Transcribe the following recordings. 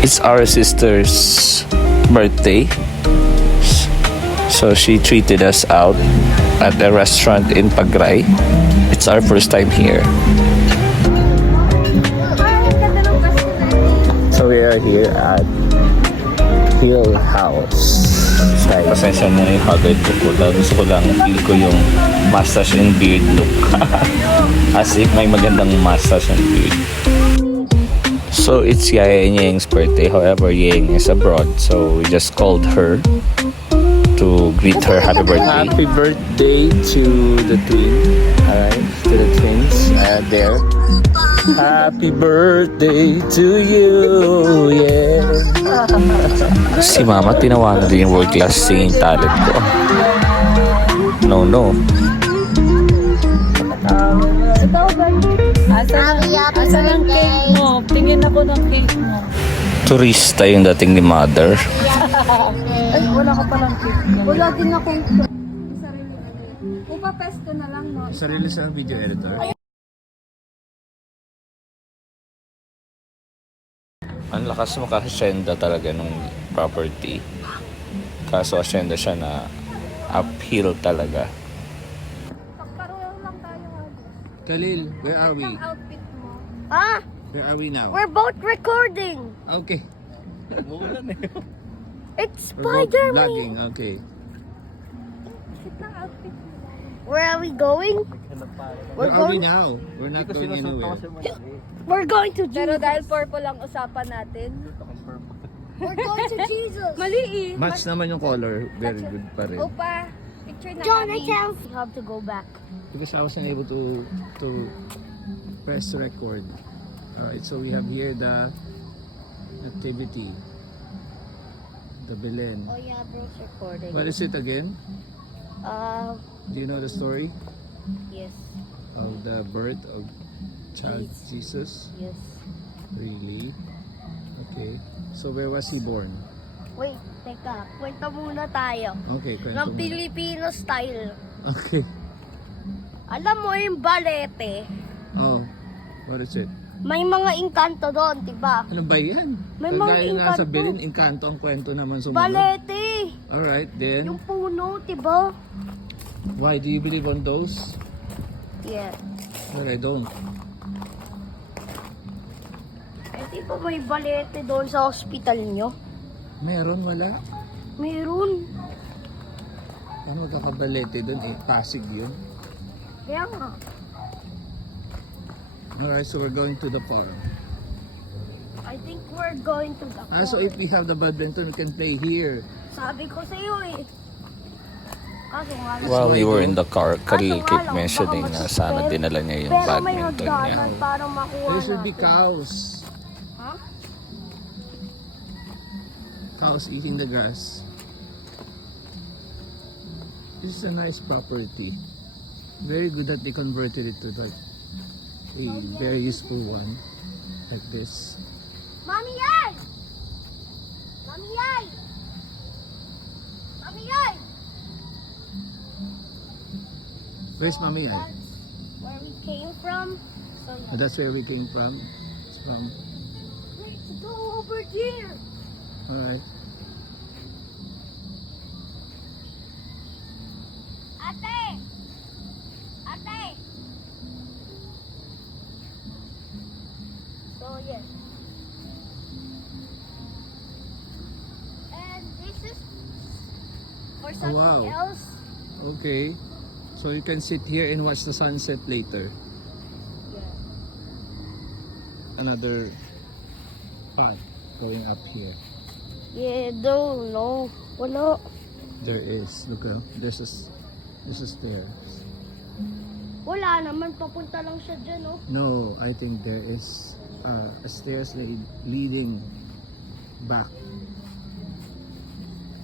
It's our sister's birthday. So she treated us out at a restaurant in Pagray. It's our first time here. So we are here at Hill House. Pasensya na yung haggard ko. Gusto ko lang feel ko yung mustache and beard look. As if may magandang mustache and beard. So it's Yaya and Yeng's birthday. However, Yeng is abroad, so we just called her to greet her happy birthday. Happy birthday to the twin. Alright, to the twins. There. Happy birthday to you, yeah. Si Mama, tinawanan din yung world-class singing talent ko. No. Ito, asan ang cake mo? Tingin ako ng cake mo. Turista yung dating ni Mother. Ay, wala ka palang cake mo. Wala din akong sarili. Upapesto na lang, no? Sarili sa video editor. Ang lakas mo ka-asyenda talaga nung property. Kaso asyenda siya na uphill talaga. Paparoon lang tayo. Khalil, where are we? Ang outfit mo. Ah, Where are we now? we're both recording. Okay. It's We're both Spider-Man. vlogging, okay. Fit ng outfit mo. Where are we going? Where are we now? We're not going anywhere. We're going to Pero Jesus. dahil purple ang usapan natin. We're going to Jesus. Mali eh. Match naman yung color. Very good pa rin. Opa, picture na John, I kami. can't. We have to go back. Because I wasn't able to press record. Alright, so we have here the nativity. The Belen. Oh yeah, bro's recording. What is it again? Do you know the story Yes, of the birth of child Jesus? yes. Really? Okay. So where was he born? Wait, teka. Kwenta muna tayo. Okay, kwento Ng mo. Filipino style. Okay. Alam mo yung balete? Oh, what is it? May mga engkanto doon, diba? Ano ba yan? May mga Kagaya nga sa engkanto. Belen, engkanto ang kwento naman sumunod. Balete! Alright, then. Yung puno, diba? Why? Do you believe on those? Yeah. But I don't. Eh, di ba may balete doon sa hospital nyo? Meron, wala. Meron. Paano magkakabalete doon eh? Pasig yun. Kaya nga. Alright, so we're going to the farm. I think we're going to the So if we have the badminton, we can play here. Sabi ko sa iyo eh. Kaso nga lang. While we were in the car, Khalil Kaso nga kept lang, mentioning baka na sana masipit. dinala niya yung Pero may badminton niya. hagdanan para makuha There should be natin. cows. Ha? Cows eating the grass. This is a nice property. Very good that they converted it to like a very useful one like this. Mami Yay! Mami Yay! Mami Yay! Where's Mami Ay? That's where we came from. So yeah. That's where we came from. It's from. Let's go over there. Alright. Ate! Ate! So yes. And this is for something Wow. else. Okay. So you can sit here and watch the sunset later. Yeah. Another path going up here. Yeah, no. Wala. There is. Look, there's a stair. Wala naman. Papunta lang siya dyan, oh. No, I think there is a stairs leading back.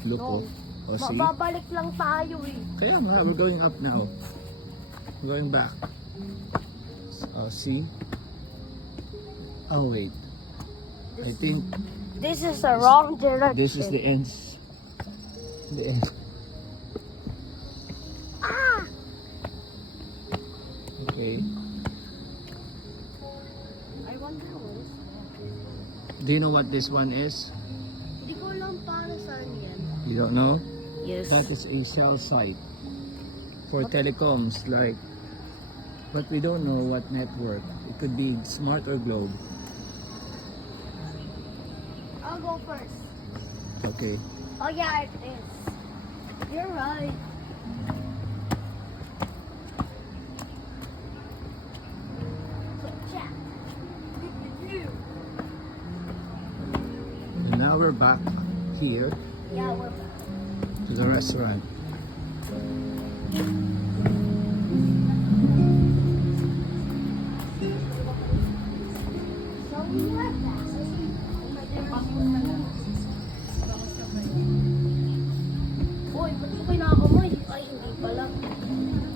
Look, No. oh, see? Babalik lang tayo, eh. Kaya nga, we're going up now. We're going back. See? Oh, wait. I think This is the wrong direction. this is the end. The end. Ah! Okay. I wonder where is Do you know what this one is? Hindi ko alam para saan yan. You don't know? Yes. That is a cell site for telecoms, like, but we don't know what network. It could be Smart or Globe. I'll go first. Okay. Oh yeah, it is. You're right. Check. And now we're back here Yeah, we're back. to the restaurant. So we were back. Uy, ba't ko kinakamoy? Ay, hindi pala.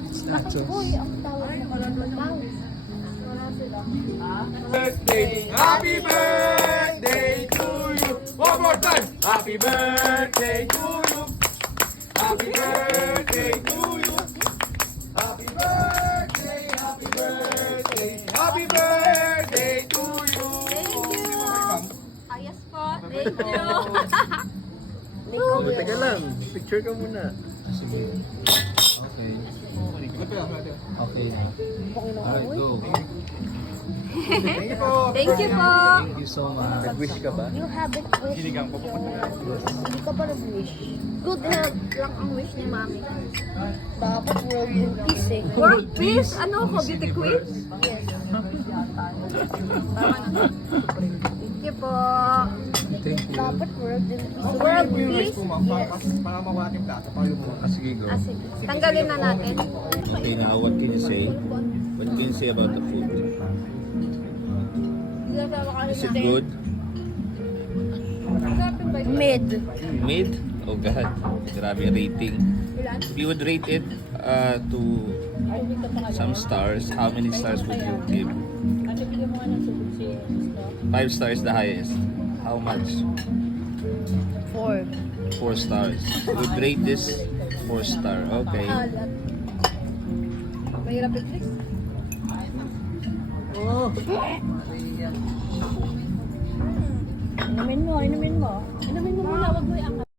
It's Bakit nachos. uy, ang tawag mo lang. Wala sila. Happy birthday to you. One more time. Happy birthday to you. Happy birthday to you. Happy birthday, happy birthday, happy birthday to you. Ayos po. Thank you. Teka lang, picture ka muna. Sige. Okay. Okay. Alright, go. Thank you po. Thank you po. Thank you so much. Nag-wish ka ba? You haven't wished. Hindi ka pa nag-wish. Good health lang ang wish ni Mami. Dapat world in peace eh. World peace? Ano ako? Beauty queen? Yes. Thank you po. Thank you. Dapat world in peace. World peace? Yes. Para makuha yung plato. Paano mo? Sige, go. Ah, sige. Tanggalin na natin. Okay, now what can you say? What can you say about the food? Is it good? Mid. Mid? Oh God, grabe yung rating. If you would rate it to some stars, how many stars would you give? 5 stars the highest. How much? 4. 4 stars. Would rate this 4 star. Okay. Mahirap i-click. Inumin mo, inumin mo. Inumin mo muna, wag mo i-angat.